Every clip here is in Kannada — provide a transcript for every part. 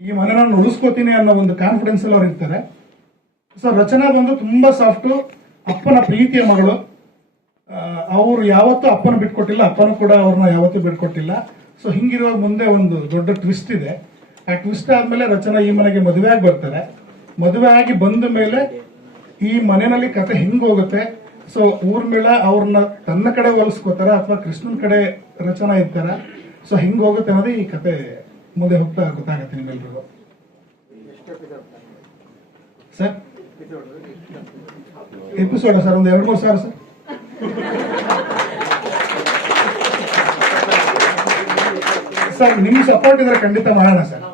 ಈ ಮನೆ ನಾನು ಉಳಿಸ್ಕೋತೀನಿ ಅನ್ನೋ ಒಂದು ಕಾನ್ಫಿಡೆನ್ಸ್ ಅಲ್ಲಿ ಅವ್ರು ಇರ್ತಾರೆ. ಸೊ ರಚನಾ ಬಂದು ತುಂಬಾ ಸಾಫ್ಟು ಅಪ್ಪನ ಪ್ರೀತಿಯ ಮಗಳು. ಅವರು ಯಾವತ್ತೂ ಅಪ್ಪನ ಬಿಟ್ಕೊಟ್ಟಿಲ್ಲ, ಅಪ್ಪನ ಕೂಡ ಅವ್ರನ್ನ ಯಾವತ್ತೂ ಬಿಟ್ಕೊಟ್ಟಿಲ್ಲ. ಸೊ ಹಿಂಗಿರುವಾಗ ಮುಂದೆ ಒಂದು ದೊಡ್ಡ ಟ್ವಿಸ್ಟ್ ಇದೆ. ಆ ಟ್ವಿಸ್ಟ್ ಆದ್ಮೇಲೆ ರಚನಾ ಈ ಮನೆಗೆ ಮದುವೆ ಆಗಿ ಬರ್ತಾರೆ. ಮದುವೆ ಆಗಿ ಬಂದ ಮೇಲೆ ಈ ಮನೆಯಲ್ಲಿ ಕತೆ ಹಿಂಗ ಹೋಗುತ್ತೆ? ಸೊ ಊರ್ಮಿಳ ಅವ್ರನ್ನ ತನ್ನ ಕಡೆ ಹೋಲಿಸ್ಕೋತಾರ ಅಥವಾ ಕೃಷ್ಣನ್ ಕಡೆ ರಚನಾ ಇರ್ತಾರ? ಸೊ ಹಿಂಗ ಹೋಗುತ್ತೆ ಅನ್ನೋದು ಈ ಕತೆ ಮುಂದೆ ಹೋಗ್ತಾ ಗೊತ್ತಾಗತ್ತೆ ನಿಮ್ಮೆಲ್ರಿಗೂ. ಸರ್? ಎಪಿಸೋಡ್ ಸರ್ ಒಂದು ಎರಡು ಮೂರು ಸಾವಿರ ಸರ್. ಸರ್ ನಿಮ್ ಸಪೋರ್ಟ್ ಇದ್ರೆ ಖಂಡಿತ ಮಾಡೋಣ ಸರ್.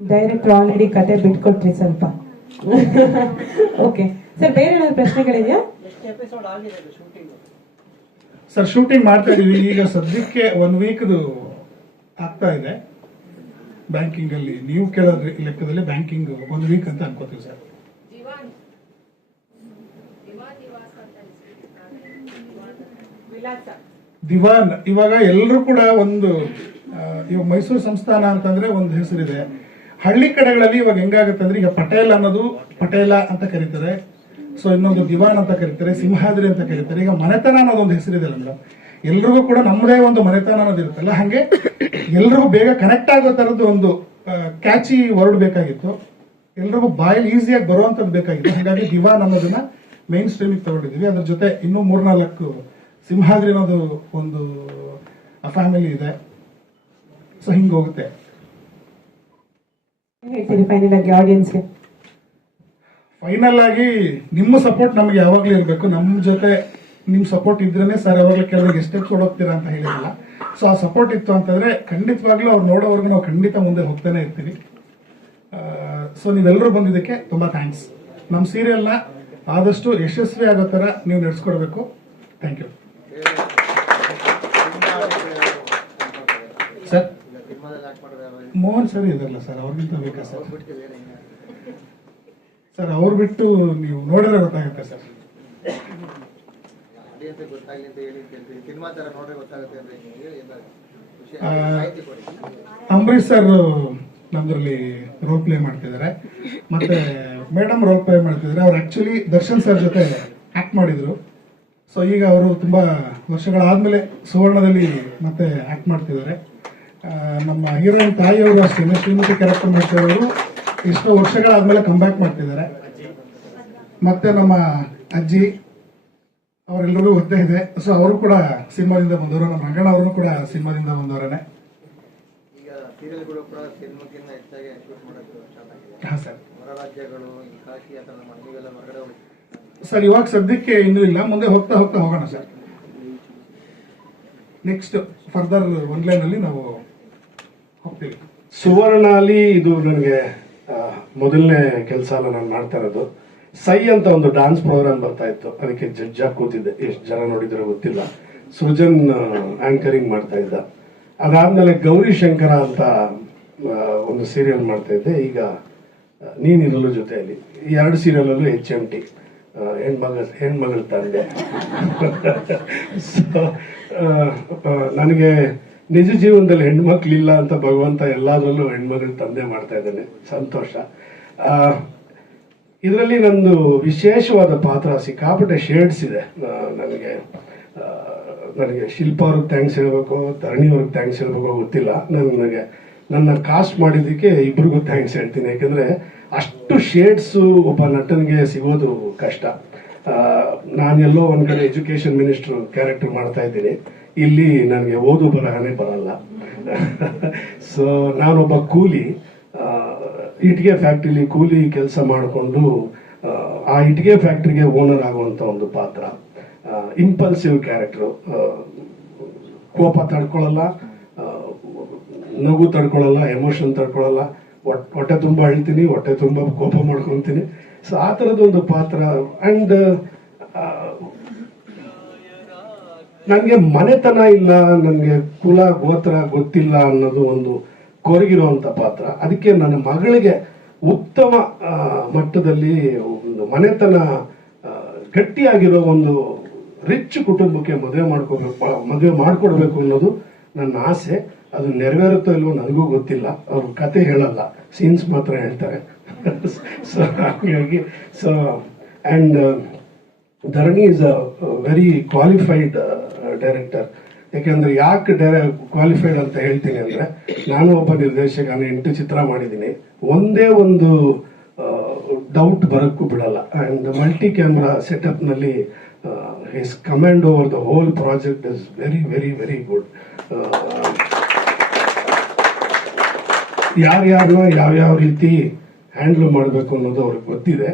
ಡೈರೆಕ್ಟ್ ಆಲ್ರೆಡಿ ಕತೆ ಬಿಟ್ಕೊಟ್ರಿ ಸ್ವಲ್ಪ. ಓಕೆ ಸರ್ ಬೇರೆ ಏನಾದ್ರು ಪ್ರಶ್ನೆಗಳಿದೆಯಾ? ಸರ್ ಶೂಟಿಂಗ್ ಮಾಡ್ತಾ ಇದೀವಿ. ಈಗ ಸದ್ಯಕ್ಕೆ ಒನ್ ವೀಕ್ದು ಆಗ್ತಾ ಇದೆ. ಬ್ಯಾಂಕಿಂಗ್ ಅಲ್ಲಿ ನೀವು ಕೇಳೋ ಲೆಕ್ಕದಲ್ಲಿ ಬ್ಯಾಂಕಿಂಗ್ ಒನ್ ವೀಕ್ ಅಂತ ಅನ್ಕೋತೀವಿ ಸರ್ ದಿವಾನ್, ಇವಾಗ ಎಲ್ಲರೂ ಕೂಡ ಒಂದು ಇವಾಗ ಮೈಸೂರು ಸಂಸ್ಥಾನ ಅಂತಂದ್ರೆ ಒಂದು ಹೆಸರಿದೆ. ಹಳ್ಳಿ ಕಡೆಗಳಲ್ಲಿ ಇವಾಗ ಹೆಂಗಾಗುತ್ತೆ ಅಂದ್ರೆ ಈಗ ಪಟೇಲ್ ಅನ್ನೋದು ಪಟೇಲ ಅಂತ ಕರೀತಾರೆ. ಸೊ ಇನ್ನೊಂದು ದಿವಾನ್ ಅಂತ ಕರೀತಾರೆ, ಸಿಂಹಾದ್ರಿ ಅಂತ ಕರೀತಾರೆ. ಈಗ ಮನೆತನ ಅನ್ನೋದೊಂದು ಹೆಸರಿದೆಲ್ಲ ಮೇಡಮ್. ಎಲ್ರಿಗೂ ಕೂಡ ನಮ್ಮದೇ ಒಂದು ಮನೆತನ ಅನ್ನೋದು ಇರುತ್ತಲ್ಲ, ಹಾಗೆ ಎಲ್ರಿಗೂ ಬೇಗ ಕನೆಕ್ಟ್ ಆಗೋ ತರದ್ದು ಒಂದು ಕ್ಯಾಚಿ ವರ್ಡ್ ಬೇಕಾಗಿತ್ತು. ಎಲ್ರಿಗೂ ಬಾಯಲ್ಲಿ ಈಸಿಯಾಗಿ ಬರುವಂಥದ್ದು ಬೇಕಾಗಿತ್ತು. ಹಾಗಾಗಿ ದಿವಾನ್ ಅನ್ನೋದನ್ನ ಮೇನ್ ಸ್ಟ್ರೀಮಿಗೆ ತಗೊಂಡಿದ್ದೀವಿ. ಅದ್ರ ಜೊತೆ ಇನ್ನೂ ಮೂರ್ನಾಲ್ಕು ಸಿಂಹಾದ್ರಿ ಅನ್ನೋದು ಒಂದು ಫ್ಯಾಮಿಲಿ ಇದೆ. ಸೊ ಹಿಂಗೆ ಹೋಗುತ್ತೆ. ಹೇಳ್ತೀರಿ ಫೈನಲ್ ಆಗಿ ಆಡಿಯನ್ಸ್ಗೆ ಫೈನಲ್ ಆಗಿ ನಿಮ್ಮ ಸಪೋರ್ಟ್ ನಮಗೆ ಯಾವಾಗಲೂ ಇರಬೇಕು. ನಮ್ಮ ಜೊತೆ ನಿಮ್ಮ ಸಪೋರ್ಟ್ ಇದ್ರೇನೆ ಸರ್ ಯಾವಾಗಲೂ ಕೆಲವರಿಗೆ ಸ್ಟೆಪ್ಸ್ ಓಡೋಗ್ತೀರಾ ಹೋಗ್ತೀರಾ ಅಂತ ಹೇಳಿರಲ್ಲ. ಸೊ ಆ ಸಪೋರ್ಟ್ ಇತ್ತು ಅಂತಂದ್ರೆ ಖಂಡಿತವಾಗ್ಲೂ ಅವ್ರು ನೋಡೋವರೆಗೂ ನಾವು ಖಂಡಿತ ಮುಂದೆ ಹೋಗ್ತಾನೆ ಇರ್ತೀವಿ. ಸೊ ನೀವೆಲ್ಲರೂ ಬಂದಿದ್ದಕ್ಕೆ ತುಂಬಾ ಥ್ಯಾಂಕ್ಸ್ ನಮ್ಮ ಸೀರಿಯಲ್ನ ಆದಷ್ಟು ಯಶಸ್ವಿ ಆಗೋ ಥರ ನೀವು ನಡೆಸ್ಕೊಡ್ಬೇಕು. Thank you sir Mohan sir ಇದಾರಲ್ಲ ಸರ್ ಅವ್ರಿಗಿಂತ ಬೇಕಾ ಸರ್ ಸರ್ ಅವ್ರು ಬಿಟ್ಟು ನೀವು ನೋಡಿದ್ರೆ ಗೊತ್ತಾಗುತ್ತೆ ಸರ್. ಅಂಬರೀಶ್ ಸರ್ ನಮ್ದ್ರಲ್ಲಿ ರೋಲ್ ಪ್ಲೇ ಮಾಡ್ತಿದ್ದಾರೆ. ಮತ್ತೆ ಮೇಡಮ್ ರೋಲ್ ಪ್ಲೇ ಮಾಡ್ತಿದ್ದಾರೆ. ಅವ್ರು ಆಕ್ಚುಲಿ ದರ್ಶನ್ ಸರ್ ಜೊತೆ ಆಕ್ಟ್ ಮಾಡಿದ್ರು. ಸೊ ಈಗ ಅವರು ತುಂಬಾ ವರ್ಷಗಳಾದ್ಮೇಲೆ ಸುವರ್ಣದಲ್ಲಿ ಮತ್ತೆ ಆಕ್ಟ್ ಮಾಡ್ತಿದ್ದಾರೆ. ನಮ್ಮ ಹೀರೋಯಿನ್ ತಾಯಿಯವರು ಅಷ್ಟೇ ಶ್ರೀಮತಿ ಕ್ಯಾರೆಕ್ಟರ್ ಮಾಡ್ತಿರೋರು ಎಷ್ಟೋ ವರ್ಷಗಳಾದ್ಮೇಲೆ ಕಂಬ್ಯಾಕ್ ಮಾಡ್ತಿದ್ದಾರೆ. ಮತ್ತೆ ನಮ್ಮ ಅಜ್ಜಿ ಅವರೆಲ್ಲರಿಗೂ ಗೊತ್ತೇ ಇದೆ. ಸೊ ಅವರು ಕೂಡ ಸಿನಿಮಾದಿಂದ ಬಂದವರು. ನಮ್ಮ ರಂಗಣ್ಣ ಅವರು ಕೂಡ ಸಿನಿಮಾದಿಂದ ಬಂದವರೇ. ಈಗ ಸೀರಿಯಲ್ಗಳು ಕೂಡ ಸಿನಿಮಾಕ್ಕಿಂತ ಹೆಚ್ಚಾಗಿ ಶೂಟ್ ಮಾಡೋದು ಸ್ಟಾರ್ಟ್ ಆಗಿದೆ ಹಾ ಸರ್. ಇವಾಗ ಸದ್ಯಕ್ಕೆ ಇನ್ನೂ ಇಲ್ಲ. ಮುಂದೆ ಹೋಗ್ತಾ ಹೋಗ್ತಾ ಹೋಗೋಣ sir. Next further one line ಅಲ್ಲಿ ನಾವು ಹೋಗ್ತೀವಿ. ಸುವರ್ಣ ಅಲ್ಲಿ ಇದು ನನಗೆ ಮೊದಲನೇ ಕೆಲಸ ನಾನು ಮಾಡ್ತಾ ಇರೋದು. ಸೈ ಅಂತ ಒಂದು ಡಾನ್ಸ್ ಪ್ರೋಗ್ರಾಮ್ ಬರ್ತಾ ಇತ್ತು. ಅದಕ್ಕೆ ಜಡ್ಜ್ ಆಗಿ ಕೂತಿದ್ದೆ. ಎಷ್ಟು ಜನ ನೋಡಿದ್ರೆ ಗೊತ್ತಿಲ್ಲ. ಸೃಜನ್ ಆಂಕರಿಂಗ್ ಮಾಡ್ತಾ ಇದ್ದ. ಅದಾದ್ಮೇಲೆ ಗೌರಿ ಶಂಕರ ಅಂತ ಒಂದು ಸೀರಿಯಲ್ ಮಾಡ್ತಾ ಇದ್ದೆ. ಈಗ ನೀನಿರಲು ಜೊತೆಯಲ್ಲಿ. ಎರಡು ಸೀರಿಯಲಲ್ಲೂ ಎಚ್ ಎಂ ಟಿ ಹೆಣ್ಮಗಳ ಹೆಣ್ಮಗಳ ತಂದೆ. ಸೊ ನನಗೆ ನಿಜ ಜೀವನದಲ್ಲಿ ಹೆಣ್ಮಕ್ಳಿಲ್ಲ ಅಂತ ಭಗವಂತ ಎಲ್ಲದರಲ್ಲೂ ಹೆಣ್ಮಗಳ ತಂದೆ ಮಾಡ್ತಾ ಇದ್ದಾನೆ. ಸಂತೋಷ. ಇದರಲ್ಲಿ ನಂದು ವಿಶೇಷವಾದ ಪಾತ್ರ ಸಿಕ್ಕಾಪಟ್ಟೆ ಶೇಡ್ಸ್ ಇದೆ. ನನಗೆ ನನಗೆ ಶಿಲ್ಪ ಅವ್ರಿಗೆ ಥ್ಯಾಂಕ್ಸ್ ಹೇಳಬೇಕು ಧರಣಿ ಅವ್ರಿಗೆ ಥ್ಯಾಂಕ್ಸ್ ಹೇಳಬೇಕು ಗೊತ್ತಿಲ್ಲ. ನನಗೆ, ನನ್ನ ಕಾಸ್ಟ್ ಮಾಡಿದ್ದಕ್ಕೆ ಇಬ್ರಿಗೂ ಥ್ಯಾಂಕ್ಸ್ ಹೇಳ್ತೀನಿ. ಯಾಕೆಂದರೆ ಅಷ್ಟು ಶೇಡ್ಸು ಒಬ್ಬ ನಟನಿಗೆ ಸಿಗೋದು ಕಷ್ಟ. ನಾನೆಲ್ಲೋ ಒಂದು ಕಡೆ ಎಜುಕೇಷನ್ ಮಿನಿಸ್ಟ್ರು ಕ್ಯಾರೆಕ್ಟರ್ ಮಾಡ್ತಾ ಇದ್ದೀನಿ. ಇಲ್ಲಿ ನನಗೆ ಓದು ಬರಹನೇ ಬರಲ್ಲ. ಸೊ ನಾನೊಬ್ಬ ಕೂಲಿ ಇಟ್ಟಿಗೆ ಫ್ಯಾಕ್ಟ್ರಿಲಿ ಕೂಲಿ ಕೆಲಸ ಮಾಡಿಕೊಂಡು, ಆ ಇಟ್ಟಿಗೆ ಫ್ಯಾಕ್ಟ್ರಿಗೆ ಓನರ್ ಆಗುವಂಥ ಒಂದು ಪಾತ್ರ. ಇಂಪಲ್ಸಿವ್ ಕ್ಯಾರೆಕ್ಟ್ರು ಕೋಪ ತಡ್ಕೊಳ್ಳಲ್ಲ ನಗು ತಡ್ಕೊಳ್ಳಲ್ಲ ಎಮೋಷನ್ ತಡ್ಕೊಳ್ಳಲ್ಲ. ಹೊಟ್ಟೆ ತುಂಬ ಅಳ್ತೀನಿ, ಹೊಟ್ಟೆ ತುಂಬ ಕೋಪ ಮಾಡ್ಕೊತೀನಿ. ಸೊ ಆ ಥರದೊಂದು ಪಾತ್ರ ಅಂಡ್ ನನಗೆ ಮನೆತನ ಇಲ್ಲ, ನನಗೆ ಕುಲ ಗೋತ್ರ ಗೊತ್ತಿಲ್ಲ ಅನ್ನೋದು ಒಂದು ಕೊರಗಿರುವಂಥ ಪಾತ್ರ. ಅದಕ್ಕೆ ನನ್ನ ಮಗಳಿಗೆ ಉತ್ತಮ ಮಟ್ಟದಲ್ಲಿ ಒಂದು ಮನೆತನ ಗಟ್ಟಿಯಾಗಿರೋ ಒಂದು ರಿಚ್ ಕುಟುಂಬಕ್ಕೆ ಮದುವೆ ಮಾಡ್ಕೋಬೇಕು ಮದುವೆ ಮಾಡಿಕೊಡ್ಬೇಕು ಅನ್ನೋದು ನನ್ನ ಆಸೆ. ಅದು ನೆರವೇರುತ್ತೋ ಇಲ್ವೋ ನನಗೂ ಗೊತ್ತಿಲ್ಲ. ಅವ್ರ ಕತೆ ಹೇಳಲ್ಲ, ಸೀನ್ಸ್ ಮಾತ್ರ ಹೇಳ್ತಾರೆ. ಸೊ ಹಾಗಾಗಿ so and Dharani is a very qualified director ಯಾಕೆಂದ್ರೆ ಯಾಕೆ ಡೈರೆ ಕ್ವಾಲಿಫೈಡ್ ಅಂತ ಹೇಳ್ತೀನಿ ಅಂದ್ರೆ, ನಾನು ಒಬ್ಬ ನಿರ್ದೇಶಕ ಎಂಟು ಚಿತ್ರ ಮಾಡಿದ್ದೀನಿ. ಒಂದೇ ಒಂದು ಡೌಟ್ ಬರೋಕ್ಕೂ ಬಿಡಲ್ಲ. And multi camera ಸೆಟಪ್ನಲ್ಲಿ his command over the whole project is very very very good ಯಾರ್ಯಾರನ್ನ ಯಾವ್ಯಾವ ರೀತಿ ಹ್ಯಾಂಡಲ್ ಮಾಡಬೇಕು ಅನ್ನೋದು ಅವ್ರಿಗೆ ಗೊತ್ತಿದೆ.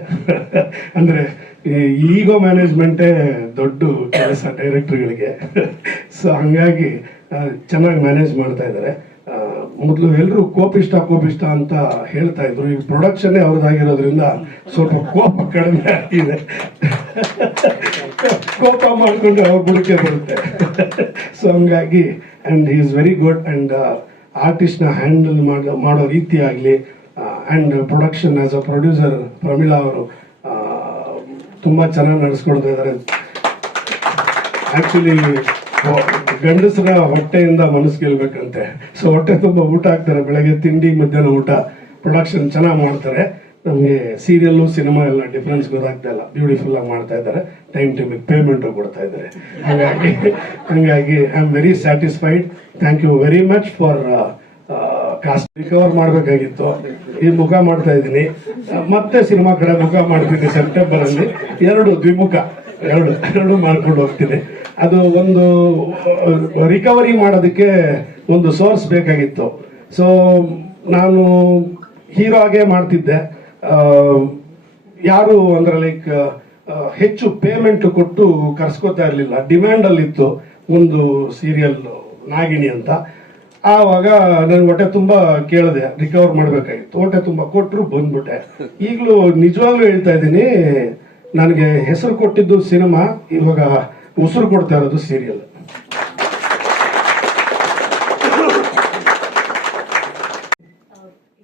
ಅಂದ್ರೆ ಈಗೋ ಮ್ಯಾನೇಜ್ಮೆಂಟೇ ದೊಡ್ಡ ಕೆಲಸ ಡೈರೆಕ್ಟರ್ಗಳಿಗೆ ಸೊ ಹಂಗಾಗಿ ಚೆನ್ನಾಗಿ ಮ್ಯಾನೇಜ್ ಮಾಡ್ತಾ ಇದ್ದಾರೆ ಮೊದಲು ಎಲ್ಲರೂ ಕೋಪಿಷ್ಟ ಕೋಪಿಷ್ಟ ಅಂತ ಹೇಳ್ತಾ ಇದ್ರು. ಈಗ ಪ್ರೊಡಕ್ಷನ್ನೇ ಅವ್ರದ್ದಾಗಿರೋದ್ರಿಂದ ಸ್ವಲ್ಪ ಕೋಪ ಕಡಿಮೆ ಆಗಿದೆ ಕೋಪ ಮಾಡಿಕೊಂಡು ಅವ್ರ ಗುಡಿಕೆ ಬರುತ್ತೆ. ಸೊ ಹಂಗಾಗಿ and is very good and ಆರ್ಟಿಸ್ಟ್ನ handle ಮಾಡೋ ಮಾಡೋ ರೀತಿ ಆಗಲಿ and production as a producer Pramila ಅವರು ತುಂಬ ಚೆನ್ನಾಗಿ ನಡೆಸ್ಕೊಳ್ತಾ ಇದ್ದಾರೆ ಆಕ್ಚುಲಿ ಗಂಡಸರ ಹೊಟ್ಟೆಯಿಂದ ಮನಸ್ಸು ಗೆಲ್ಬೇಕಂತೆ ಸೊ ಹೊಟ್ಟೆ ತುಂಬ ಊಟ ಹಾಕ್ತಾರೆ. ಬೆಳಗ್ಗೆ ತಿಂಡಿ, ಮಧ್ಯಾಹ್ನ ಊಟ. ಪ್ರೊಡಕ್ಷನ್ ಚೆನ್ನಾಗಿ ಮಾಡ್ತಾರೆ. ನಮಗೆ ಸೀರಿಯಲ್ಲು ಸಿನಿಮಾ ಎಲ್ಲ ಡಿಫ್ರೆನ್ಸ್ ಗೊತ್ತಾಗ್ತಾ ಇಲ್ಲ. ಬ್ಯೂಟಿಫುಲ್ ಆಗಿ ಮಾಡ್ತಾ ಇದ್ದಾರೆ ಟೈಮ್ ಟೈಮಿಗೆ ಪೇಮೆಂಟು ಕೊಡ್ತಾ ಇದ್ದಾರೆ ಹಾಗಾಗಿ, ಹಂಗಾಗಿ I am very satisfied thank you very much for cost recover ಮಾಡಬೇಕಾಗಿತ್ತು. ಈ ಮುಖ ಮಾಡ್ತಾ ಇದ್ದೀನಿ. ಮತ್ತೆ ಸಿನಿಮಾ ಕಡೆ ಮುಖ ಮಾಡ್ತೀನಿ ಸೆಪ್ಟೆಂಬರ್ ಅಲ್ಲಿ. ಎರಡು ದ್ವಿಮುಖ. ಎರಡು ಎರಡು ಮಾಡ್ಕೊಂಡು ಹೋಗ್ತೀನಿ. ಅದು ಒಂದು ರಿಕವರಿ ಮಾಡೋದಕ್ಕೆ ಒಂದು ಸೋರ್ಸ್ ಬೇಕಾಗಿತ್ತು. ಸೊ ನಾನು ಹೀರೋ ಆಗೇ ಮಾಡ್ತಿದ್ದೆ. ಯಾರು ಅಂದ್ರೆ ಲೈಕ್ ಹೆಚ್ಚು ಪೇಮೆಂಟ್ ಕೊಟ್ಟು ಕರ್ಸ್ಕೊತಾ ಇರಲಿಲ್ಲ. ಡಿಮ್ಯಾಂಡ್ ಅಲ್ಲಿ ಇತ್ತು ಒಂದು ಸೀರಿಯಲ್ ನಾಗಿಣಿ ಅಂತ. ಆವಾಗ ನನ್ ಹೊಟ್ಟೆ ತುಂಬಾ ಕೇಳಿದೆ ರಿಕವರ್ ಮಾಡ್ಬೇಕಾಗಿತ್ತು. ಹೊಟ್ಟೆ ತುಂಬಾ ಕೊಟ್ಟರು ಬಂದ್ಬಿಟ್ಟೆ. ಈಗಲೂ ನಿಜವಾಗ್ಲೂ ಹೇಳ್ತಾ ಇದ್ದೀನಿ ನನಗೆ ಹೆಸರು ಕೊಟ್ಟಿದ್ದು ಸಿನಿಮಾ ಇವಾಗ ಉಸಿರು ಕೊಡ್ತಾ ಇರೋದು ಸೀರಿಯಲ್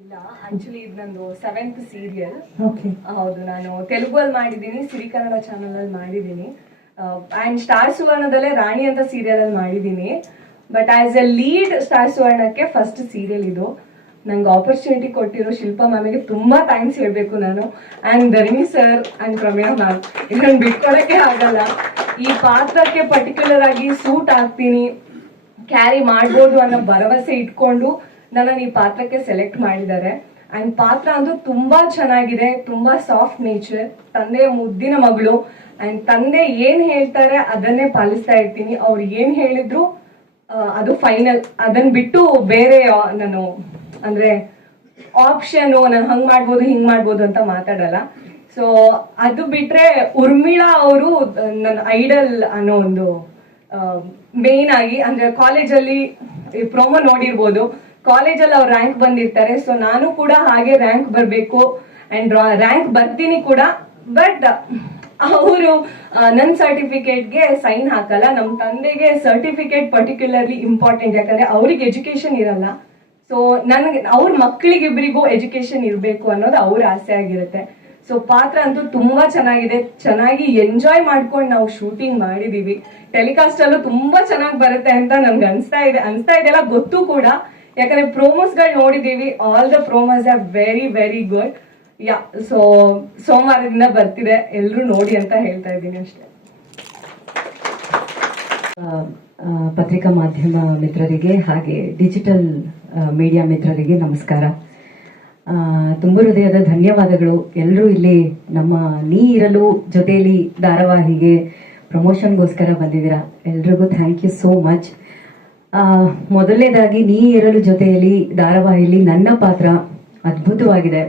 ಇಲ್ಲ ಆಕ್ಚುಲಿ ಇದು ನಂದು ಸೆವೆಂತ್ ಸೀರಿಯಲ್ ಓಕೆ ಹೌದು ನಾನು ತೆಲುಗಲ್ಲಿ ಮಾಡಿದ್ದೀನಿ ಸಿರಿ ಕನ್ನಡ ಚಾನಲ್ ಅಲ್ಲಿ ಮಾಡಿದ್ದೀನಿ. ಅಂಡ್ ಸ್ಟಾರ್ ಸುವರ್ಣದಲ್ಲೇ ರಾಣಿ ಅಂತ ಸೀರಿಯಲ್ ಅಲ್ಲಿ ಮಾಡಿದ್ದೀನಿ. But as a lead star ಸುವರ್ಣಕ್ಕೆ first serial ಇದು. ನಂಗೆ ಆಪರ್ಚುನಿಟಿ ಕೊಟ್ಟಿರೋ ಶಿಲ್ಪಾ ಮ್ಯಾಮಿಗೆ ತುಂಬಾ ಥ್ಯಾಂಕ್ಸ್ ಹೇಳಬೇಕು ನಾನು. And Dharani sir and Prameya ma'am ಇದನ್ನು ಬಿಟ್ಕೊಳಕ್ಕೆ ಆಗಲ್ಲ. ಈ ಪಾತ್ರಕ್ಕೆ ಪರ್ಟಿಕ್ಯುಲರ್ ಆಗಿ ಸೂಟ್ ಆಗ್ತೀನಿ ಕ್ಯಾರಿ ಮಾಡ್ಬೋದು ಅನ್ನೋ ಭರವಸೆ ಇಟ್ಕೊಂಡು ನನ್ನನ್ನು ಈ ಪಾತ್ರಕ್ಕೆ ಸೆಲೆಕ್ಟ್ ಮಾಡಿದ್ದಾರೆ. ಆ್ಯಂಡ್ ಪಾತ್ರ ಅಂತೂ ತುಂಬಾ ಚೆನ್ನಾಗಿದೆ, ತುಂಬಾ ಸಾಫ್ಟ್ ನೇಚರ್ ತಂದೆಯ ಮುದ್ದಿನ ಮಗಳು. ಆ್ಯಂಡ್ ತಂದೆ ಏನ್ ಹೇಳ್ತಾರೆ ಅದನ್ನೇ ಪಾಲಿಸ್ತಾ ಇರ್ತೀನಿ. ಅವ್ರು ಏನ್ ಹೇಳಿದ್ರು ಅದು ಫೈನಲ್ ಅದನ್ನ ಬಿಟ್ಟು ಬೇರೆ ನಾನು, ಅಂದ್ರೆ ಆಪ್ಷನ್ ನಾನು ಹಂಗ್ ಮಾಡ್ಬೋದು, ಹಿಂಗ್ ಮಾಡ್ಬೋದು ಅಂತ ಮಾತಾಡಲ್ಲ. ಸೊ ಅದು ಬಿಟ್ರೆ ಉರ್ಮಿಳಾ ಅವರು ನನ್ನ ಐಡಲ್ ಅನ್ನೋ ಒಂದು ಮೇನ್ ಆಗಿ, ಅಂದ್ರೆ ಕಾಲೇಜಲ್ಲಿ ಪ್ರೋಮೋ ನೋಡಿರ್ಬೋದು. ಕಾಲೇಜಲ್ಲಿ ಅವ್ರು ರ್ಯಾಂಕ್ ಬಂದಿರ್ತಾರೆ. ಸೊ ನಾನು ಕೂಡ ಹಾಗೆ ರ್ಯಾಂಕ್ ಬರಬೇಕು. ಅಂಡ್ ರ್ಯಾಂಕ್ ಬರ್ತೀನಿ ಕೂಡ. ಬಟ್ ಅವರು ಸರ್ಟಿಫಿಕೇಟ್ ಸರ್ಟಿಫಿಕೇಟ್ಗೆ ಸೈನ್ ಹಾಕಲ್ಲ ನಮ್ಮ ತಂದೆಗೆ ಸರ್ಟಿಫಿಕೇಟ್ ಪರ್ಟಿಕ್ಯುಲರ್ಲಿ ಇಂಪಾರ್ಟೆಂಟ್ ಯಾಕಂದ್ರೆ ಅವ್ರಿಗೆ ಎಜುಕೇಶನ್ ಇರಲ್ಲ. ಸೊ ನನ್ಗೆ, ಅವ್ರ ಮಕ್ಕಳಿಗಿಬ್ಬರಿಗೂ ಎಜುಕೇಶನ್ ಇರಬೇಕು ಅನ್ನೋದು ಅವ್ರ ಆಸೆ ಆಗಿರುತ್ತೆ. ಸೊ ಪಾತ್ರ ಅಂತೂ ತುಂಬಾ ಚೆನ್ನಾಗಿದೆ. ಚೆನ್ನಾಗಿ ಎಂಜಾಯ್ ಮಾಡ್ಕೊಂಡು ನಾವು ಶೂಟಿಂಗ್ ಮಾಡಿದೀವಿ. ಟೆಲಿಕಾಸ್ಟ್ ಅಲ್ಲೂ ತುಂಬಾ ಚೆನ್ನಾಗಿ ಬರುತ್ತೆ ಅಂತ ನಮ್ಗೆ ಅನ್ಸ್ತಾ ಇದೆ. ಅನ್ಸ್ತಾ ಇದೆಲ್ಲ ಗೊತ್ತು ಕೂಡ. ಯಾಕಂದ್ರೆ ಪ್ರೋಮೋಸ್ಗಳು ನೋಡಿದೀವಿ. All the promos are very very good yeah so ಸೋಮವಾರದಿಂದ ಬರ್ತಿದೆ. ಎಲ್ಲರೂ ನೋಡಿ ಅಂತ ಹೇಳ್ತಾ ಇದ್ದೀನಿ ಅಷ್ಟೇ. ಪತ್ರಿಕಾ ಮಾಧ್ಯಮ ಮಿತ್ರರಿಗೆ ಹಾಗೆ ಡಿಜಿಟಲ್ ಮೀಡಿಯಾ ಮಿತ್ರರಿಗೆ ನಮಸ್ಕಾರ. ತುಂಬ ಹೃದಯದ ಧನ್ಯವಾದಗಳು. ಎಲ್ಲರೂ ಇಲ್ಲಿ ನಮ್ಮ ನೀ ಇರಲು ಜೊತೆಯಲ್ಲಿ ಧಾರಾವಾಹಿಗೆ ಪ್ರಮೋಷನ್ಗೋಸ್ಕರ ಬಂದಿದ್ದೀರಾ? ಎಲ್ರಿಗೂ ಥ್ಯಾಂಕ್ ಯು ಸೋ ಮಚ್ ಮೊದಲನೇದಾಗಿ ನೀ ಇರಲು ಜೊತೆಯಲ್ಲಿ ಧಾರಾವಾಹಿಯಲ್ಲಿ ನನ್ನ ಪಾತ್ರ ಅದ್ಭುತವಾಗಿದೆ.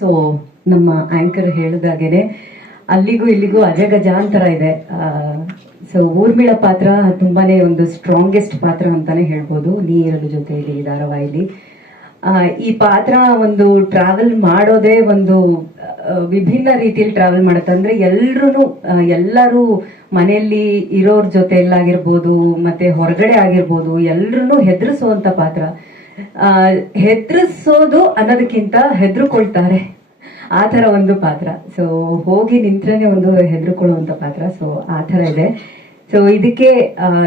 ಸೊ ನಮ್ಮ ಆಂಕರ್ ಹೇಳಿದಾಗೇನೆ ಅಲ್ಲಿಗೂ ಇಲ್ಲಿಗೂ ಅಜಗಜಾಂತರ ಇದೆ. ಸೊ ಊರ್ಮಿಳ ಪಾತ್ರ ತುಂಬಾನೇ ಒಂದು ಸ್ಟ್ರಾಂಗೆಸ್ಟ್ ಪಾತ್ರ ಅಂತಾನೆ ಹೇಳ್ಬೋದು. ನೀ ಇರಲು ಜೊತೆಯಲ್ಲಿ, ಧಾರಾವಾಹಿಲಿ. ಈ ಪಾತ್ರ ಒಂದು ಟ್ರಾವೆಲ್ ಮಾಡೋದೇ ಒಂದು ವಿಭಿನ್ನ ರೀತಿಯಲ್ಲಿ ಟ್ರಾವೆಲ್ ಮಾಡುತ್ತೆ. ಅಂದ್ರೆ ಎಲ್ರು ಎಲ್ಲರೂ ಮನೆಯಲ್ಲಿ ಇರೋರ್ ಜೊತೆಯಲ್ಲಾಗಿರ್ಬೋದು, ಮತ್ತೆ ಹೊರಗಡೆ ಆಗಿರ್ಬೋದು ಎಲ್ರು ಹೆದರಿಸುವಂತ ಪಾತ್ರ. ಹೆದರಿಸೋದು ಅನ್ನೋದಕ್ಕಿಂತ ಹೆದರ್ಕೊಳ್ತಾರೆ. ಆ ಥರ ಒಂದು ಪಾತ್ರ. ಸೊ ಹೋಗಿ ನಿಂತ್ರೆ ಒಂದು ಹೆದರ್ಕೊಳ್ಳುವಂಥ ಪಾತ್ರ. ಸೊ ಆ ಥರ ಇದೆ. ಸೊ ಇದಕ್ಕೆ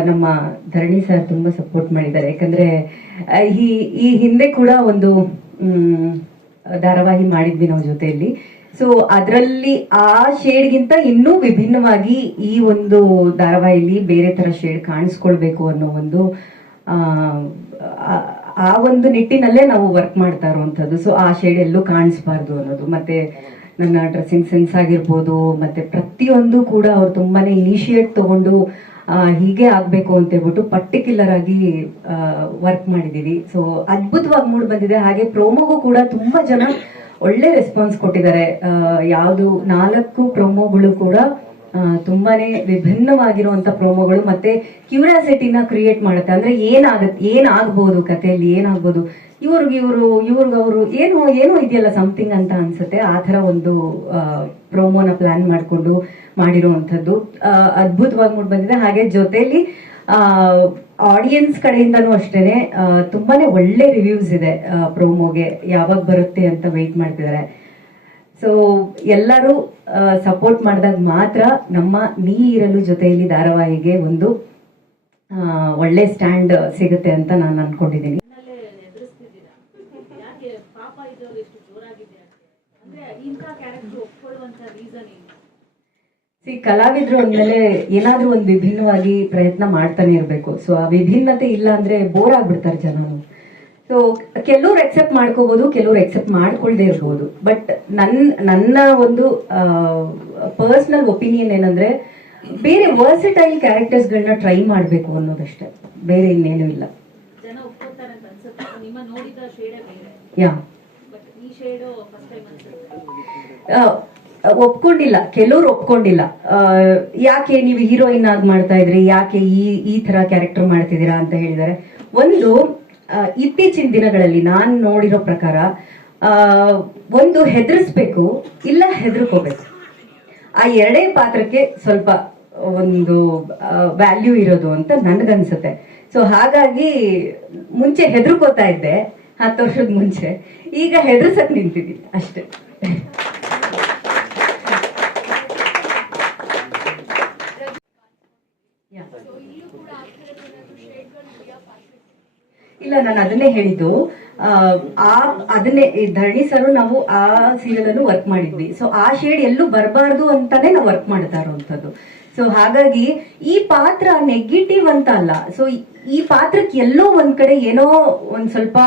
ನಮ್ಮ ಧರಣಿ ಸರ್ ತುಂಬಾ ಸಪೋರ್ಟ್ ಮಾಡಿದ್ದಾರೆ. ಯಾಕಂದ್ರೆ ಈ ಈ ಹಿಂದೆ ಕೂಡ ಒಂದು ಧಾರಾವಾಹಿ ಮಾಡಿದ್ವಿ ನಾವು ಜೊತೆಯಲ್ಲಿ. ಸೊ ಅದರಲ್ಲಿ ಆ ಶೇಡ್ಗಿಂತ ಇನ್ನೂ ವಿಭಿನ್ನವಾಗಿ ಈ ಒಂದು ಧಾರಾವಾಹಿಲಿ ಬೇರೆ ತರ ಶೇಡ್ ಕಾಣಿಸ್ಕೊಳ್ಬೇಕು ಅನ್ನೋ ಒಂದು ಆ, ಒಂದು ನಿಟ್ಟಿನಲ್ಲೇ ನಾವು ವರ್ಕ್ ಮಾಡ್ತಾ ಇರುವಂತದ್ದು ಸೊ ಆ ಶೇಡ್ ಎಲ್ಲೂ ಕಾಣಿಸ್ಬಾರ್ದು ಅನ್ನೋದು. ಮತ್ತೆ ನನ್ನ ಡ್ರೆಸ್ಸಿಂಗ್ ಸೆನ್ಸ್ ಆಗಿರ್ಬೋದು ಮತ್ತೆ ಪ್ರತಿಯೊಂದು ಕೂಡ ಅವ್ರು ತುಂಬಾನೇ ಇನಿಷಿಯೇಟ್ ತಗೊಂಡು ಹೀಗೆ ಆಗ್ಬೇಕು ಅಂತ ಹೇಳ್ಬಿಟ್ಟು ಪರ್ಟಿಕ್ಯುಲರ್ ಆಗಿ ವರ್ಕ್ ಮಾಡಿದೀವಿ. ಸೊ ಅದ್ಭುತವಾಗಿ ಮೂಡ್ ಬಂದಿದೆ. ಹಾಗೆ ಪ್ರೋಮೋಗೂ ಕೂಡ ತುಂಬಾ ಜನ ಒಳ್ಳೆ ರೆಸ್ಪಾನ್ಸ್ ಕೊಟ್ಟಿದ್ದಾರೆ. ಯಾವುದು ನಾಲ್ಕು ಪ್ರೋಮೋಗಳು ಕೂಡ ತುಂಬಾನೇ ವಿಭಿನ್ನವಾಗಿರುವಂತ ಪ್ರೋಮೋಗಳು ಮತ್ತೆ ಕ್ಯೂರಿಯಾಸಿಟಿನ ಕ್ರಿಯೇಟ್ ಮಾಡುತ್ತೆ. ಅಂದ್ರೆ ಏನಾಗತ್ತೆ ಏನಾಗ್ಬೋದು ಕಥೆಯಲ್ಲಿ ಏನಾಗ್ಬೋದು? ಇವ್ರಿಗೆ ಇವರು ಇವ್ರಿಗೆ ಅವರು ಏನು ಏನೋ ಇದೆಯಲ್ಲ ಸಮಥಿಂಗ್ ಅಂತ ಅನ್ಸುತ್ತೆ. ಆ ತರ ಒಂದು ಪ್ರೋಮೋನ ಪ್ಲಾನ್ ಮಾಡಿಕೊಂಡು ಮಾಡಿರುವಂತದ್ದು ಆ, ಅದ್ಭುತವಾಗಿ ಮೂಡ್ ಬಂದಿದೆ. ಹಾಗೆ ಆ ಆಡಿಯನ್ಸ್ ಕಡೆಯಿಂದನೂ ಅಷ್ಟೇನೆ ತುಂಬಾನೇ ಒಳ್ಳೆ ರಿವ್ಯೂಸ್ ಇದೆ ಪ್ರೋಮೋಗೆ ಯಾವಾಗ ಬರುತ್ತೆ ಅಂತ ವೆಯ್ಟ್ ಮಾಡ್ತಿದ್ದಾರೆ ಸೊ ಎಲ್ಲರೂ ಸಪೋರ್ಟ್ ಮಾಡಿದಾಗ ಮಾತ್ರ ನಮ್ಮ ನೀ ಇರಲು ಜೊತೆಯಲ್ಲಿ ಧಾರಾವಾಹಿಗೆ ಒಂದು ಆ, ಒಳ್ಳೆ ಸ್ಟ್ಯಾಂಡ್ ಸಿಗುತ್ತೆ ಅಂತ ನಾನು ಅನ್ಕೊಂಡಿದ್ದೀನಿ ಸಿ ಕಲಾವಿದ್ರು ಅಂದ್ಮೇಲೆ ಏನಾದ್ರೂ ಒಂದು ವಿಭಿನ್ನವಾಗಿ ಪ್ರಯತ್ನ ಮಾಡ್ತಾನೆ ಇರ್ಬೇಕು. ಸೊ ಆ ವಿಭಿನ್ನತೆ ಇಲ್ಲ ಅಂದ್ರೆ ಬೋರ್ ಆಗ್ಬಿಡ್ತಾರೆ ಜನನು ಸೊ ಕೆಲವ್ರು ಎಕ್ಸೆಪ್ಟ್ ಮಾಡ್ಕೋಬಹುದು ಕೆಲವ್ರು ಎಕ್ಸೆಪ್ಟ್ ಮಾಡ್ಕೊಳ್ದೆ ಇರ್ಬೋದು. ಬಟ್ ನನ್ನ ನನ್ನ ಒಂದು ಪರ್ಸನಲ್ ಒಪಿನಿಯನ್ ಏನಂದ್ರೆ ಬೇರೆ ವರ್ಸಿಟೈಲ್ ಕ್ಯಾರೆಕ್ಟರ್ಸ್ಗಳನ್ನ ಟ್ರೈ ಮಾಡಬೇಕು ಅನ್ನೋದಷ್ಟೇ. ಬೇರೆ ಇನ್ನೇನು ಇಲ್ಲ. ಯಾ ಒಪ್ಕೊಂಡಿಲ್ಲ. ಕೆಲವ್ರು ಒಪ್ಕೊಂಡಿಲ್ಲ. ಯಾಕೆ ನೀವು ಹೀರೋಯಿನ್ ಆಗಿ ಮಾಡ್ತಾ ಇದ್ರಿ? ಯಾಕೆ ಈ ಈ ತರ ಕ್ಯಾರೆಕ್ಟರ್ ಮಾಡ್ತಿದ್ದೀರಾ ಅಂತ ಹೇಳಿದ್ದಾರೆ. ಒಂದು ಇತ್ತೀಚಿನ ದಿನಗಳಲ್ಲಿ ನಾನು ನೋಡಿರೋ ಪ್ರಕಾರ ಒಂದು ಹೆದರ್ಸ್ಬೇಕು, ಇಲ್ಲ ಹೆದರ್ಕೋಬೇಕು. ಆ ಎರಡೇ ಪಾತ್ರಕ್ಕೆ ಸ್ವಲ್ಪ ಒಂದು ವ್ಯಾಲ್ಯೂ ಇರೋದು ಅಂತ ನನಗನ್ಸುತ್ತೆ. ಸೊ ಹಾಗಾಗಿ ಮುಂಚೆ ಹೆದರ್ಕೋತಾ ಇದ್ದೆ, ಹತ್ತು ವರ್ಷದ ಮುಂಚೆ. ಈಗ ಹೆದರ್ಸಕ್ ನಿಂತಿದ್ದೀನಿ, ಅಷ್ಟೇ. ಇಲ್ಲ ನಾನು ಅದನ್ನೇ ಹೇಳಿದ್ದು. ಆ, ಅದನ್ನೇ ಧರಣಿ ನಾವು ಆ ಸೀರಿಯಲ್ ಅಲ್ಲೂ ವರ್ಕ್ ಮಾಡಿದ್ವಿ. ಸೊ ಆ ಶೇಡ್ ಎಲ್ಲೂ ಬರಬಾರ್ದು ಅಂತಾನೆ ನಾವು ವರ್ಕ್ ಮಾಡ್ತಾ ಇರುವಂತದ್ದು ಸೊ ಹಾಗಾಗಿ ಈ ಪಾತ್ರ ನೆಗೆಟಿವ್ ಅಂತ ಅಲ್ಲ. ಸೊ ಈ ಪಾತ್ರಕ್ಕೆ ಎಲ್ಲೋ ಒಂದ್ ಕಡೆ ಏನೋ ಒಂದ್ ಸ್ವಲ್ಪ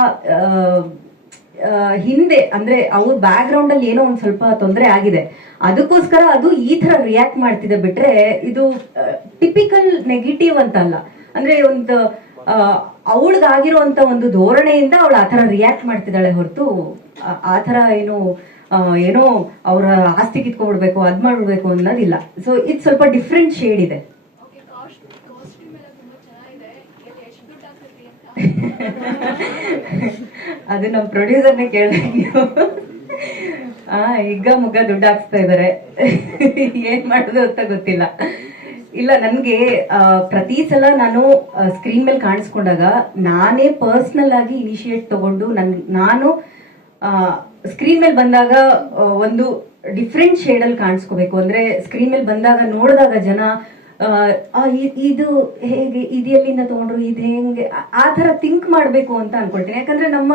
ಹಿಂದೆ ಅಂದ್ರೆ ಅವ್ರ ಬ್ಯಾಕ್ ಗ್ರೌಂಡ್ ಅಲ್ಲಿ ಏನೋ ಒಂದ್ ಸ್ವಲ್ಪ ತೊಂದರೆ ಆಗಿದೆ. ಅದಕ್ಕೋಸ್ಕರ ಅದು ಈ ತರ ರಿಯಾಕ್ಟ್ ಮಾಡ್ತಿದೆ ಬಿಟ್ರೆ ಇದು ಟಿಪಿಕಲ್ ನೆಗೆಟಿವ್ ಅಂತ ಅಲ್ಲ. ಅಂದ್ರೆ ಒಂದು ಅವಳಿಗಾಗಿರುವಂತ ಒಂದು ಧೋರಣೆಯಿಂದ ಅವಳು ಆತರ ರಿಯಾಕ್ಟ್ ಮಾಡ್ತಿದ್ದಾಳೆ ಹೊರತು ಆ ಥರ ಏನು ಆ, ಏನೋ ಅವರ ಆಸ್ತಿ ಕಿತ್ಕೊಂಡ್ಬಿಡ್ಬೇಕು ಅದ್ ಮಾಡ್ಬಿಡ್ಬೇಕು ಅನ್ನೋದಿಲ್ಲ. ಸೊ ಇದು ಸ್ವಲ್ಪ ಡಿಫ್ರೆಂಟ್ ಶೇಡ್ ಇದೆ. ಅದು ನಮ್ಮ ಪ್ರೊಡ್ಯೂಸರ್ನೇ ಕೇಳ್ಬೇಕು ನೀವು ಆ ಈಗ ಮುಗ್ಗ ದುಡ್ಡು ಹಾಕ್ಸ್ತಾ ಇದಾರೆ. ಏನ್ ಮಾಡುದು ಅಂತ ಗೊತ್ತಿಲ್ಲ. ಇಲ್ಲ, ನನ್ಗೆ ಪ್ರತಿ ಸಲ ನಾನು ಸ್ಕ್ರೀನ್ ಮೇಲೆ ಕಾಣಿಸ್ಕೊಂಡಾಗ ನಾನೇ ಪರ್ಸನಲ್ ಆಗಿ ಇನಿಷಿಯೇಟ್ ತಗೊಂಡು ನನ್, ನಾನು ಸ್ಕ್ರೀನ್ ಮೇಲೆ ಬಂದಾಗ ಒಂದು ಡಿಫ್ರೆಂಟ್ ಶೇಡ್ ಅಲ್ಲಿ ಕಾಣಿಸ್ಕೋಬೇಕು. ಅಂದ್ರೆ ಸ್ಕ್ರೀನ್ ಮೇಲೆ ಬಂದಾಗ ನೋಡಿದಾಗ ಜನ ಇದು ಹೇಗೆ, ಇದು ಎಲ್ಲಿಂದ ತಗೊಂಡ್ರು, ಇದು ಹೆಂಗೆ, ಆ- ಥರ ಥಿಂಕ್ ಮಾಡಬೇಕು ಅಂತ ಅನ್ಕೊಳ್ತೀನಿ. ಯಾಕಂದ್ರೆ ನಮ್ಮ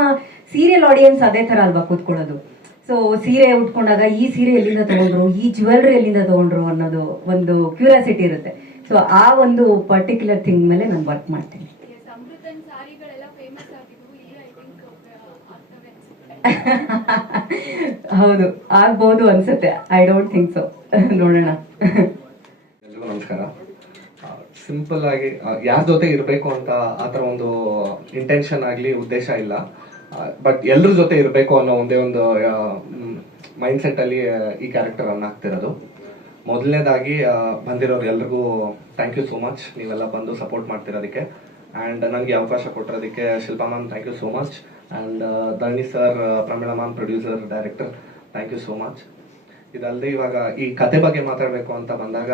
ಸೀರಿಯಲ್ ಆಡಿಯನ್ಸ್ ಅದೇ ತರ ಅಲ್ವಾ ಕೂತ್ಕೊಳ್ಳೋದು. ಸೊ ಸೀರೆ ಉಟ್ಕೊಂಡಾಗ ಈ ಸೀರೆ ಎಲ್ಲಿಂದ ತಗೊಂಡ್ರು? ಈ ಜ್ಯುವೆಲ್ರಿ ಎಲ್ಲಿಂದ ತಗೊಂಡ್ರು ಅನ್ನೋದು ಒಂದು ಕ್ಯೂರಿಯಾಸಿಟಿ ಇರುತ್ತೆ. ಸೊ ಆ ಒಂದು ಪರ್ಟಿಕ್ಯುಲರ್ ಥಿಂಗ್ ಮೇಲೆ ನಾನು ವರ್ಕ್ ಮಾಡ್ತೀನಿ. ಅಮೃತನ್ ಸಾರಿಗಳೆಲ್ಲ ಫೇಮಸ್ ಆಗಿದ್ವು. ಇಲ್ಲಿ ಐ ಥಿಂಕ್ ಹೌದು ಆಗ್ಬಹುದು ಅನ್ಸುತ್ತೆ. ಐ ಡೋಂಟ್ ಥಿಂಕ್ ಸೊ ನೋಡೋಣ. ಎಲ್ರಿಗೂ ನಮಸ್ಕಾರ. ಸಿಂಪಲ್ ಆಗಿ ಯಾರ ಜೊತೆ ಇರಬೇಕು ಅಂತ ಆ ಥರ ಒಂದು ಇಂಟೆನ್ಷನ್ ಆಗಲಿ ಉದ್ದೇಶ ಇಲ್ಲ. ಬಟ್ ಎಲ್ಲರ ಜೊತೆ ಇರಬೇಕು ಅನ್ನೋ ಒಂದೇ ಒಂದು ಮೈಂಡ್ ಸೆಟ್ ಅಲ್ಲಿ ಈ ಕ್ಯಾರೆಕ್ಟರ್ ಅನ್ನ ಆಗ್ತಿರೋದು. ಮೊದಲನೇದಾಗಿ ಬಂದಿರೋರು ಎಲ್ರಿಗೂ ಥ್ಯಾಂಕ್ ಯು ಸೋ ಮಚ್ ನೀವೆಲ್ಲ ಬಂದು ಸಪೋರ್ಟ್ ಮಾಡ್ತಿರೋದಕ್ಕೆ. ಆ್ಯಂಡ್ ನನಗೆ ಅವಕಾಶ ಕೊಟ್ಟಿರೋದಕ್ಕೆ Shilpa ma'am thank you so much and Dharani sir Pramila ma'am producer director thank you so much ಇದಲ್ಲದೆ ಇವಾಗ ಈ ಕತೆ ಬಗ್ಗೆ ಮಾತಾಡಬೇಕು ಅಂತ ಬಂದಾಗ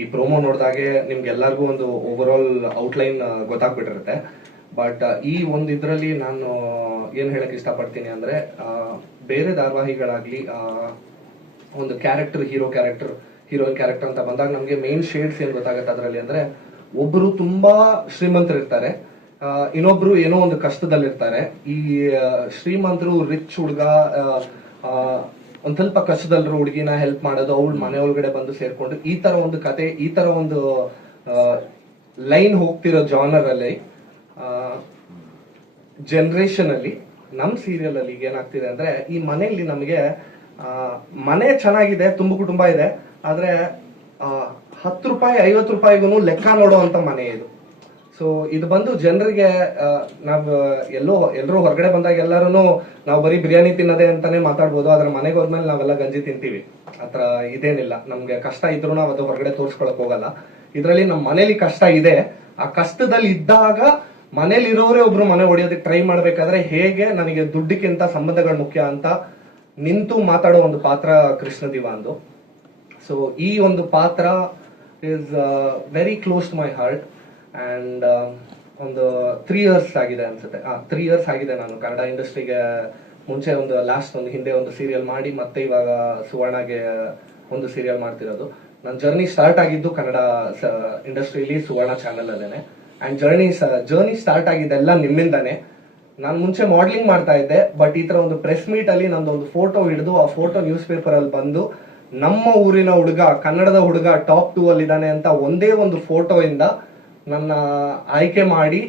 ಈ ಪ್ರೋಮೋ ನೋಡಿದಾಗೆ ನಿಮ್ಗೆಲ್ಲರಿಗೂ ಒಂದು ಓವರ್ ಆಲ್ ಔಟ್ಲೈನ್ ಗೊತ್ತಾಗ್ಬಿಟ್ಟಿರುತ್ತೆ. ಬಟ್ ಈ ಒಂದು ಇದರಲ್ಲಿ ನಾನು ಏನು ಹೇಳಕ್ ಇಷ್ಟಪಡ್ತೀನಿ ಅಂದ್ರೆ ಬೇರೆ ಧಾರಾವಾಹಿಗಳಾಗಲಿ ಒಂದು character hero character heroine character ಅಂತ ಬಂದಾಗ ನಮಗೆ ಮೇನ್ ಶೇಡ್ಸ್ ಏನು ಗೊತ್ತಾಗುತ್ತೆ ಅದರಲ್ಲಿ ಅಂದ್ರೆ ಒಬ್ಬರು ತುಂಬಾ ಶ್ರೀಮಂತರಿರ್ತಾರೆ ಇನ್ನೊಬ್ರು ಏನೋ ಒಂದು ಕಷ್ಟದಲ್ಲಿರ್ತಾರೆ. ಈ ಶ್ರೀಮಂತರು ರಿಚ್ ಹುಡುಗ ಒಂದ್ ಸ್ವಲ್ಪ ಕಷ್ಟದಲ್ಲಿ ಹುಡುಗಿನ ಹೆಲ್ಪ್ ಮಾಡೋದು, ಅವಳ ಮನೆ ಒಳಗಡೆ ಬಂದು ಸೇರ್ಕೊಂಡು ಈ ತರ ಒಂದು ಕತೆ, ಈ ತರ ಒಂದು ಲೈನ್ ಹೋಗ್ತಿರೋ ಜಾನರ್ ಅಲ್ಲಿ ಜನರೇಷನ್ ಅಲ್ಲಿ, ನಮ್ ಸೀರಿಯಲ್ ಅಲ್ಲಿ ಏನಾಗ್ತಿದೆ ಅಂದ್ರೆ, ಈ ಮನೆಯಲ್ಲಿ ನಮಗೆ ಮನೆ ಚೆನ್ನಾಗಿದೆ, ತುಂಬ ಕುಟುಂಬ ಇದೆ, ಆದ್ರೆ ಹತ್ತು ರೂಪಾಯಿ, ಐವತ್ತು ರೂಪಾಯಿಗೂ ಲೆಕ್ಕ ನೋಡುವಂತ ಮನೆ ಇದು. ಸೊ ಇದು ಬಂದು ಜನರಿಗೆ ನಾವು ಎಲ್ಲೋ ಎಲ್ಲರೂ ಹೊರಗಡೆ ಬಂದಾಗ ಎಲ್ಲರೂ ನಾವು ಬರೀ ಬಿರಿಯಾನಿ ತಿನ್ನೋದೇ ಅಂತಾನೆ ಮಾತಾಡ್ಬೋದು, ಆದ್ರೆ ಮನೆಗೆ ಹೋದ್ಮೇಲೆ ನಾವೆಲ್ಲ ಗಂಜಿ ತಿಂತೀವಿ. ಆತರ ಇದೇನಿಲ್ಲ. ನಮ್ಗೆ ಕಷ್ಟ ಇದ್ರು ನಾವು ಅದು ಹೊರಗಡೆ ತೋರ್ಸ್ಕೊಳಕ್ ಹೋಗಲ್ಲ. ಇದರಲ್ಲಿ ನಮ್ಮ ಮನೇಲಿ ಕಷ್ಟ ಇದೆ. ಆ ಕಷ್ಟದಲ್ಲಿ ಇದ್ದಾಗ ಮನೇಲಿ ಇರೋರೇ ಒಬ್ರು ಮನೆ ಹೊಡೆಯೋದಕ್ಕೆ ಟ್ರೈ ಮಾಡ್ಬೇಕಾದ್ರೆ ಹೇಗೆ ನನಗೆ ದುಡ್ಡಿಗಿಂತ ಸಂಬಂಧಗಳು ಮುಖ್ಯ ಅಂತ ನಿಂತು ಮಾತಾಡೋ ಒಂದು ಪಾತ್ರ ಕೃಷ್ಣ ದಿವಾಂದು ಸೊ ಈ ಒಂದು ಪಾತ್ರ is very close to my heart and ಒಂದು ತ್ರೀ ಇಯರ್ಸ್ ಆಗಿದೆ ಅನ್ಸುತ್ತೆ. ಆ ತ್ರೀ ಇಯರ್ಸ್ ಆಗಿದೆ ನಾನು ಕನ್ನಡ ಇಂಡಸ್ಟ್ರಿಗೆ ಮುಂಚೆ ಒಂದು ಲಾಸ್ಟ್ ಒಂದು ಹಿಂದೆ ಒಂದು ಸೀರಿಯಲ್ ಮಾಡಿ ಮತ್ತೆ ಇವಾಗ ಸುವರ್ಣಗೆ ಒಂದು ಸೀರಿಯಲ್ ಮಾಡ್ತಿರೋದು. ನನ್ನ ಜರ್ನಿ ಸ್ಟಾರ್ಟ್ ಆಗಿದ್ದು ಕನ್ನಡ ಇಂಡಸ್ಟ್ರಿಲಿ ಸುವರ್ಣ ಚಾನಲ್ ಅಲ್ಲೇನೆ. ಅಂಡ್ ಜರ್ನಿ ಜರ್ನಿ ಸ್ಟಾರ್ಟ್ ಆಗಿದೆ ಎಲ್ಲ ನಿಮ್ಮಿಂದಾನೆ. ನಾನು ಮುಂಚೆ ಮಾಡ್ಲಿಂಗ್ ಮಾಡ್ತಾ ಇದ್ದೆ ಬಟ್ ಈ ಥರ ಒಂದು ಪ್ರೆಸ್ ಮೀಟಲ್ಲಿ ನಂದು ಒಂದು ಫೋಟೋ ಹಿಡಿದು, ಆ ಫೋಟೋ ನ್ಯೂಸ್ ಪೇಪರಲ್ಲಿ ಬಂದು, ನಮ್ಮ ಊರಿನ ಹುಡುಗ, ಕನ್ನಡದ ಹುಡುಗ ಟಾಪ್ ಟೂ ಅಲ್ಲಿ ಇದ್ದಾನೆ ಅಂತ ಒಂದೇ ಒಂದು ಫೋಟೋ ಇಂದ ನನ್ನ ಆಯ್ಕೆ ಮಾಡಿ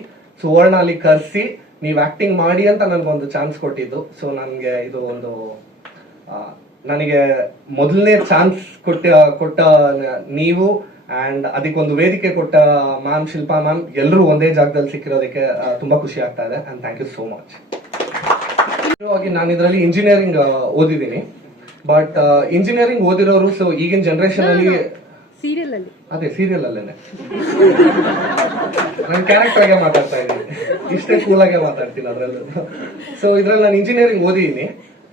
ಸುವರ್ಣ ಅಲ್ಲಿ ಕರೆಸಿ, ನೀವು ಆಕ್ಟಿಂಗ್ ಮಾಡಿ ಅಂತ ನನಗೊಂದು ಚಾನ್ಸ್ ಕೊಟ್ಟಿದ್ದು. ಸೊ ನನಗೆ ಇದು ಒಂದು ನನಗೆ ಮೊದಲನೇ ಚಾನ್ಸ್ ಕೊಟ್ಟ ಕೊಟ್ಟ ನೀವು ಅಂಡ್ ಅದಕ್ಕೊಂದು ವೇದಿಕೆ ಕೊಟ್ಟ ಮ್ಯಾಮ್ ಶಿಲ್ಪಾ ಮ್ಯಾಮ್ ಎಲ್ಲರೂ ಒಂದೇ ಜಾಗದಲ್ಲಿ ಸಿಕ್ಕಿರೋದಕ್ಕೆ ತುಂಬಾ ಖುಷಿ ಆಗ್ತಾ ಇದೆ. And thank you so much ನಾನು ಇದರಲ್ಲಿ ಇಂಜಿನಿಯರಿಂಗ್ ಓದಿದ್ದೀನಿ. ಬಟ್ ಇಂಜಿನಿಯರಿಂಗ್ ಓದಿರೋರು ಸೊ ಈಗಿನ ಜನರೇಷನ್ ಅಲ್ಲಿ ಸೀರಿಯಲ್ ಅಲ್ಲಿ. ಅದೇ ಸೀರಿಯಲ್ ಅಲ್ಲೇನೆ. ನಾನು ಕ್ಯಾರೆಕ್ಟರ್ ಆಗಿ ಮಾತಾಡ್ತಾ ಇದ್ದೀನಿ. ಇಷ್ಟೇ ಕೂಲ್ ಆಗಿ ಮಾತಾಡ್ತೀನಿ ಅದ್ರಲ್ಲೂ. ಸೊ ಇದ್ರಲ್ಲಿ ನಾನು ಇಂಜಿನಿಯರಿಂಗ್ ಓದಿದ್ದೀನಿ.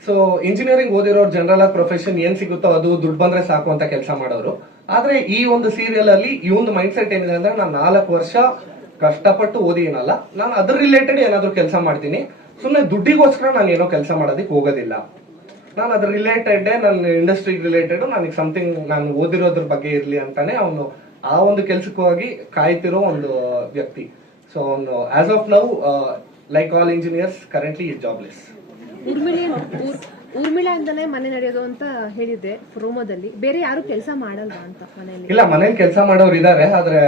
ಸೊ ಇಂಜಿನಿಯರಿಂಗ್ ಓದಿರೋರು ಜನರಲ್ ಆಗಿ ಪ್ರೊಫೆಷನ್ ಏನ್ ಸಿಗುತ್ತೋ ಅದು ದುಡ್ಡು ಬಂದ್ರೆ ಸಾಕು ಅಂತ ಕೆಲಸ ಮಾಡೋರು. ಆದ್ರೆ ಈ ಒಂದು ಸೀರಿಯಲ್ ಅಲ್ಲಿ ಈ ಒಂದು ಮೈಂಡ್ ಸೆಟ್ ಏನಿದೆ ಅಂದ್ರೆ ನಾನು ನಾಲ್ಕು ವರ್ಷ ಕಷ್ಟಪಟ್ಟು ಓದಿನಲ್ಲ ನಾನು ಅದ್ರ ರಿಲೇಟೆಡ್ ಏನಾದ್ರು ಕೆಲಸ ಮಾಡ್ತೀನಿ. ಸುಮ್ಮನೆ ದುಡ್ಡಿಗೋಸ್ಕರ ನಾನು ಏನೋ ಕೆಲಸ ಮಾಡೋದಕ್ಕೆ ಹೋಗೋದಿಲ್ಲ. ನಾನು ಅದ್ರ ರಿಲೇಟೆಡ್ ನನ್ನ ಇಂಡಸ್ಟ್ರಿ ರಿಲೇಟೆಡ್ ನನಗೆ ಸಮಥಿಂಗ್ ನಾನು ಓದಿರೋದ್ರ ಬಗ್ಗೆ ಇರ್ಲಿ ಅಂತಾನೆ ಅವನು ಆ ಒಂದು ಕೆಲ್ಸಕ್ಕಾಗಿ ಕಾಯ್ತಿರೋ ಒಂದು ವ್ಯಕ್ತಿ. ಸೊ ಅವನು as of now like all engineers currently is jobless ಊರ್ಮಿಳಾಯಿಂದಲೇ ಮನೆ ನಡೆಯೋದು ಅಂತ ಹೇಳಿದ್ದೆ ಪ್ರೋಮೋದಲ್ಲಿ ಬೇರೆ ಯಾರು ಕೆಲಸ ಮಾಡಲ್ವಾ ಅಂತ ಮನೆಯಲ್ಲಿ? ಇಲ್ಲ, ಮನೇಲಿ ಕೆಲಸ ಮಾಡೋರು ಇದಾರೆ, ಆದ್ರೆ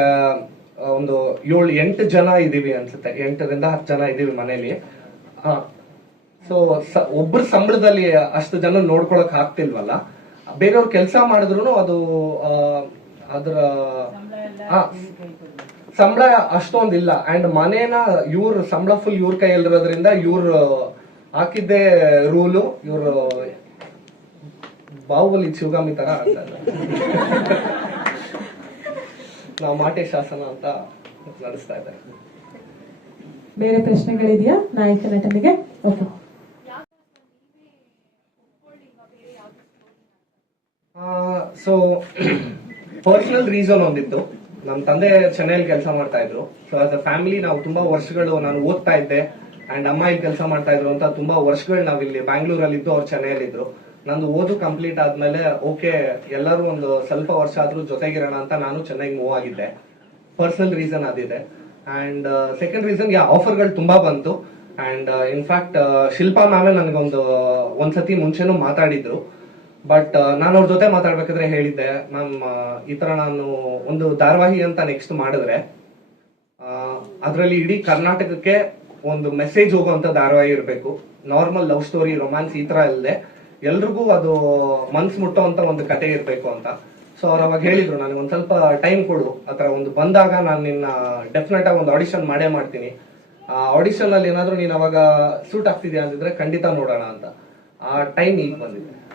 ಒಂದು ಏಳು, ಎಂಟು ಜನ ಇದೀವಿ ಅನ್ಸುತ್ತೆ. ಎಂಟರಿಂದ ಹತ್ತು ಜನ ಇದೀವಿ ಮನೇಲಿ. ಸೊ ಒಬ್ಬರ ಸಂಬಳದಲ್ಲಿ ಅಷ್ಟು ಜನ ನೋಡ್ಕೊಳಕ್ ಆಗ್ತಿಲ್ವಲ್ಲ? ಬೇರೆಯವ್ರು ಕೆಲಸ ಮಾಡಿದ್ರು ಅದು ಅದ್ರ ಸಂಬಳ ಅಷ್ಟೊಂದಿಲ್ಲ. ಅಂಡ್ ಮನೇನ ಇವ್ರ ಸಂಬಳ ಫುಲ್ ಇವ್ರ ಕೈಯಲ್ಲಿರೋದ್ರಿಂದ ಇವ್ರು ಹಾಕಿದ್ದೇ ರೂಲು ಇವರು ಬಾಹುಬಲಿ ಶಿವಗಾಮಿ ತರ ನಾವು ಮಾಟೆ ಶಾಸನ ಅಂತ ನಡೆಸ್ತಾ ಇದ್ದಾರೆ. ಬೇರೆ ಪ್ರಶ್ನೆಗಳಿದೆಯಾ? ನಾಯಕ ನಟನಿಗೆ? ಓಕೆ. ಸೊ ಪರ್ಸನಲ್ ರೀಸನ್ ಒಂದಿತ್ತು. ನಮ್ಮ ತಂದೆ ಚೆನ್ನೈಲಿ ಕೆಲಸ ಮಾಡ್ತಾ ಇದ್ರು. ಸೊ ಆಸ್ ಅ ಫ್ಯಾಮಿಲಿ ನಾವು ತುಂಬಾ ವರ್ಷಗಳು ನಾನು ಓದ್ತಾ ಇದ್ದೆ. ಅಂಡ್ ಅಮ್ಮ ಇಲ್ಲಿ ಕೆಲಸ ಮಾಡ್ತಾ ಇದ್ರು ಅಂತ ತುಂಬಾ ವರ್ಷಗಳು ನಾವು ಇಲ್ಲಿ ಬ್ಯಾಂಗ್ಳೂರಲ್ಲಿ ಇದ್ದು ಅವ್ರು ಚೆನ್ನೈಲಿದ್ರು ನಂದು ಓದು ಕಂಪ್ಲೀಟ್ ಆದ್ಮೇಲೆ ಓಕೆ ಎಲ್ಲರೂ ಒಂದು ಸ್ವಲ್ಪ ವರ್ಷ ಆದ್ರೂ ಜೊತೆಗಿರೋಣ ಅಂತ ನಾನು ಚೆನ್ನೈಗೆ ಮೂವ್ ಆಗಿದ್ದೆ. ಪರ್ಸನಲ್ ರೀಸನ್ ಅದಿದೆ. ಅಂಡ್ ಸೆಕೆಂಡ್ ರೀಸನ್ ಯಾ ಆಫರ್ಗಳು ತುಂಬಾ ಬಂತು. ಅಂಡ್ ಇನ್ಫ್ಯಾಕ್ಟ್ ಶಿಲ್ಪಾ ಮ್ಯಾಮೇ ನನಗೊಂದು, ಒಂದ್ಸತಿ ಮುಂಚೆನು ಮಾತಾಡಿದ್ರು. ಬಟ್ ನಾನು ಅವ್ರ ಜೊತೆ ಮಾತಾಡ್ಬೇಕಾದ್ರೆ ಹೇಳಿದ್ದೆ, ಮ್ಯಾಮ್ ಈ ತರ ನಾನು ಒಂದು ಧಾರಾವಾಹಿ ಅಂತ ನೆಕ್ಸ್ಟ್ ಮಾಡಿದ್ರೆ ಅದರಲ್ಲಿ ಇಡೀ ಕರ್ನಾಟಕಕ್ಕೆ ಒಂದು ಮೆಸೇಜ್ ಹೋಗುವಂತ ಧಾರಾವಾಹಿ ಇರಬೇಕು. ನಾರ್ಮಲ್ ಲವ್ ಸ್ಟೋರಿ ರೊಮ್ಯಾನ್ಸ್ ಈ ತರ ಇಲ್ಲದೆ ಎಲ್ರಿಗೂ ಅದು ಮನ್ಸ್ ಮುಟ್ಟುವಂತ ಒಂದು ಕತೆ ಇರಬೇಕು ಅಂತ. ಸೊ ಅವ್ರು ಅವಾಗ ಹೇಳಿದ್ರು ನನಗೆ ಒಂದ್ ಸ್ವಲ್ಪ ಟೈಮ್ ಕೊಡು. ಆತರ ಒಂದು ಬಂದಾಗ ನಾನು ನಿನ್ನ ಡೆಫಿನೆಟ್ ಆಗಿ ಒಂದು ಆಡಿಷನ್ ಮಾಡೇ ಮಾಡ್ತೀನಿ. ಆ ಆಡಿಷನ್ ಅಲ್ಲಿ ಏನಾದ್ರು ನೀನ್ ಅವಾಗ ಸೂಟ್ ಆಗ್ತಿದ್ಯಾ ಅಂದಿದ್ರೆ ಖಂಡಿತ ನೋಡೋಣ ಅಂತ. ಆ ಟೈಮ್ ಈಗ ಬಂದಿದೆ.